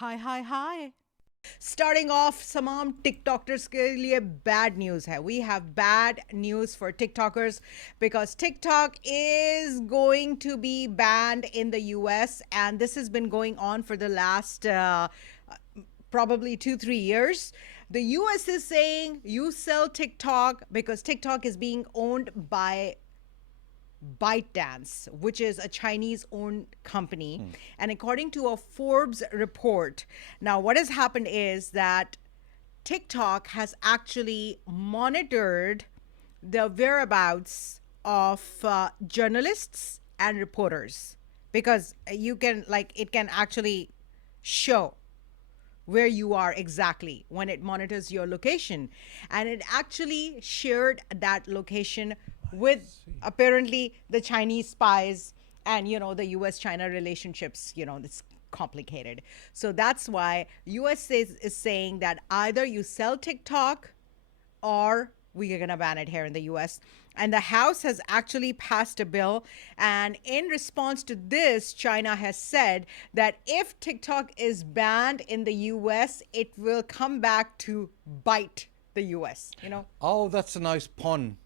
हाय हाय हाय Starting off तमाम TikTokers के लिए bad news है. We have bad news for TikTokers because TikTok is going to be banned in the US, and this has been going on for the last probably 2-3 years. The US is saying you sell TikTok because TikTok is being owned by ByteDance, which is a Chinese owned company. And according to a Forbes report, now what has happened is that TikTok has actually monitored the whereabouts of journalists and reporters because you can, like, it can actually show where you are exactly when it monitors your location. And it actually shared that location with apparently the Chinese spies and, the US China relationships, it's complicated. So that's why US is saying that either you sell TikTok or we are going to ban it here in the US. And the House has actually passed a bill. And in response to this, China has said that if TikTok is banned in the US, it will come back to bite the US. Oh, that's a nice pun.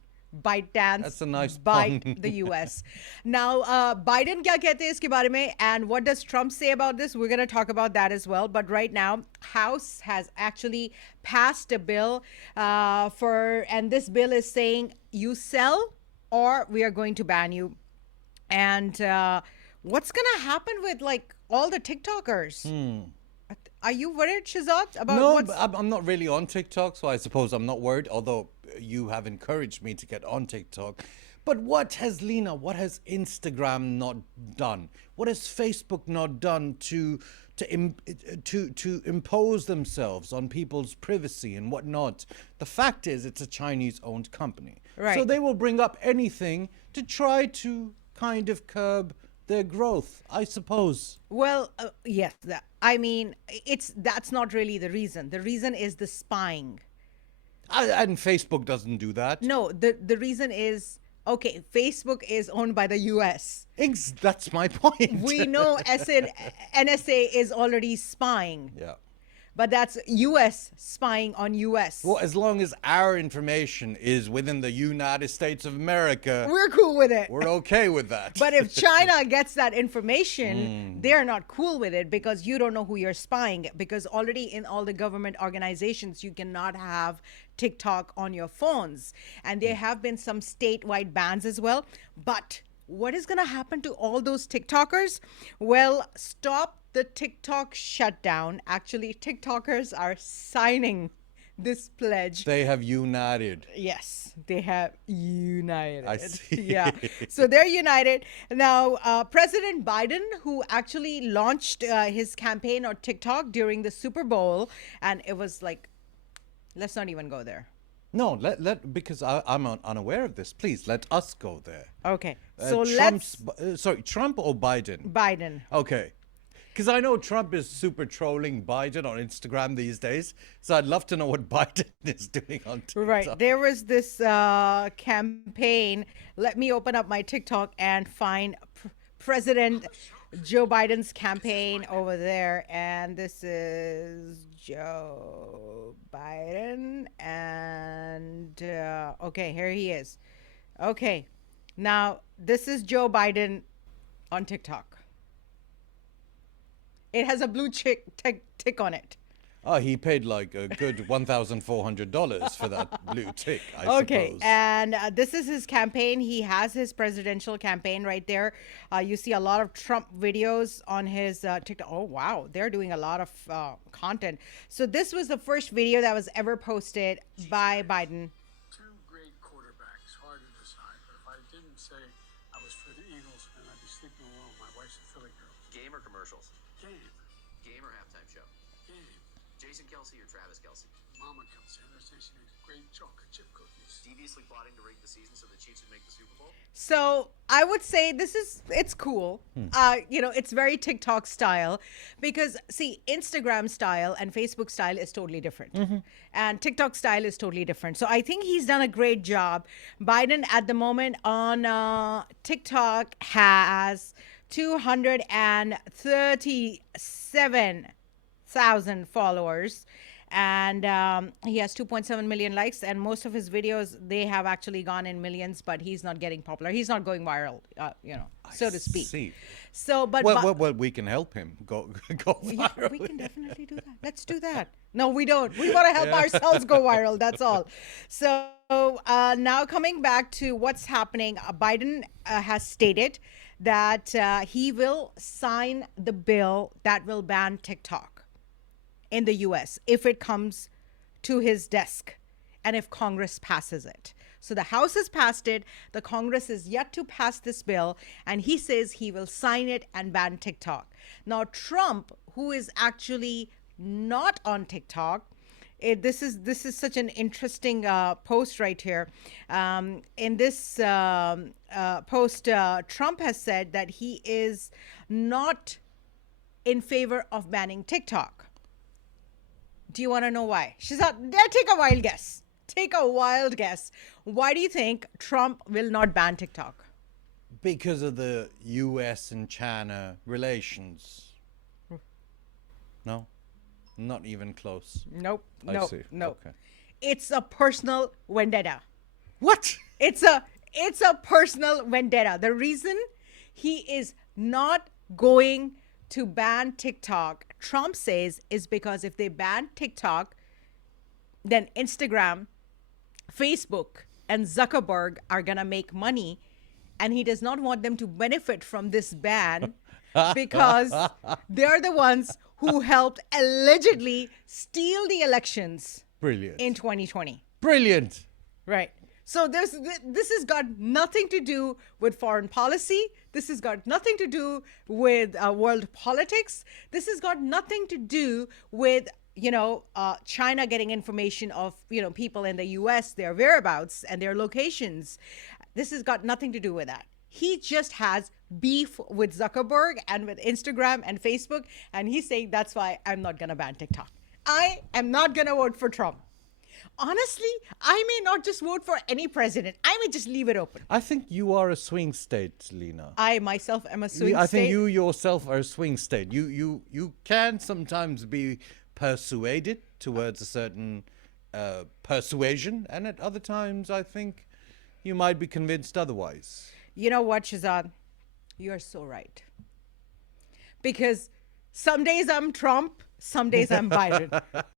ByteDance, That's a nice bite pun. the US. Now, Biden क्या कहते हैं इसके बारे में, and what does Trump say about this? We're going to talk about that as well. But right now, House has actually passed a bill and this bill is saying you sell or we are going to ban you. And what's going to happen with like all the TikTokers? Are you worried, Shehzad, about No, what's... I'm not really on TikTok, so I suppose I'm not worried, although you have encouraged me to get on TikTok. But what has Instagram not done? What has Facebook not done to impose themselves on people's privacy and whatnot? The fact is, it's a Chinese-owned company. Right. So they will bring up anything to try to kind of curb their growth, I suppose. Well, yes. That's not really the reason. The reason is the spying. And Facebook doesn't do that. No, the reason is, okay, Facebook is owned by the US. That's my point. We know NSA is already spying. Yeah. But that's US spying on US. Well, as long as our information is within the United States of America, we're cool with it. We're okay with that. But if China gets that information, they're not cool with it because you don't know who you're spying. Because already in all the government organizations, you cannot have TikTok on your phones. And there have been some statewide bans as well. But what is going to happen to all those TikTokers? Well, stop the TikTok shutdown. Actually, TikTokers are signing this pledge. They have united. Yes, they have united. I see. Yeah. So they're united. Now, President Biden, who actually launched his campaign on TikTok during the Super Bowl, and it was like, let's not even go there. No, because I'm unaware of this. Please, let us go there. Okay. So Trump or Biden? Biden. Okay. Because I know Trump is super trolling Biden on Instagram these days. So I'd love to know what Biden is doing on TikTok. Right. There was this campaign. Let me open up my TikTok and find President Joe Biden's campaign over there. And this is Joe Biden. And okay, here he is. Okay. Now, this is Joe Biden on TikTok. It has a blue tick on it. Oh, he paid like a good $1,400 for that blue tick, I suppose. And this is his campaign. He has his presidential campaign right there. You see a lot of Trump videos on his TikTok. Oh, wow. They're doing a lot of content. So this was the first video that was ever posted by Biden. Two great quarterbacks, hard to decide. But if I didn't say I was for the Eagles, then I'd be sleeping alone. My wife's a Philly girl. Game or commercials? Game. Game or halftime show? Game. Jason Kelsey or Travis Kelsey? Mama Kelsey, I understand she makes great chocolate chip cookies. Deviously plotting to rig the season so the Chiefs would make the Super Bowl? So I would say it's cool. It's very TikTok style because, see, Instagram style and Facebook style is totally different. And TikTok style is totally different. So I think he's done a great job. Biden at the moment on TikTok has 237 thousand followers, and he has 2.7 million likes. And most of his videos, they have actually gone in millions, but he's not getting popular. He's not going viral, so to speak. See. So, but Well, we can help him go yeah, viral. we can definitely do that. Let's do that. No, we don't. We want to help ourselves go viral. That's all. So now coming back to what's happening, Biden has stated that he will sign the bill that will ban TikTok in the U.S. if it comes to his desk and if Congress passes it. So the House has passed it. The Congress is yet to pass this bill, and he says he will sign it and ban TikTok. Now, Trump, who is actually not on TikTok, this is such an interesting post right here. In this post, Trump has said that he is not in favor of banning TikTok. Do you want to know why? Shehzad, take a wild guess. Take a wild guess. Why do you think Trump will not ban TikTok? Because of the U.S. and China relations. No? Not even close. Nope. I see. Nope. Okay. It's a personal vendetta. What? It's a personal vendetta. The reason he is not going to ban TikTok, Trump says, is because if they ban TikTok, then Instagram, Facebook, and Zuckerberg are going to make money, and he does not want them to benefit from this ban because they're the ones who helped allegedly steal the elections Brilliant. in 2020. Brilliant. Right. So this has got nothing to do with foreign policy. This has got nothing to do with world politics. This has got nothing to do with China getting information of people in the U.S., their whereabouts and their locations. This has got nothing to do with that. He just has beef with Zuckerberg and with Instagram and Facebook, and he's saying that's why I'm not going to ban TikTok. I am not going to vote for Trump. Honestly, I may not just vote for any president. I may just leave it open. I think you are a swing state, Leena. I myself am a swing I state. think you yourself are a swing state. You can sometimes be persuaded towards a certain persuasion, and at other times I think you might be convinced otherwise. You know what, Shehzad? You're so right. Because some days I'm Trump, some days I'm Biden.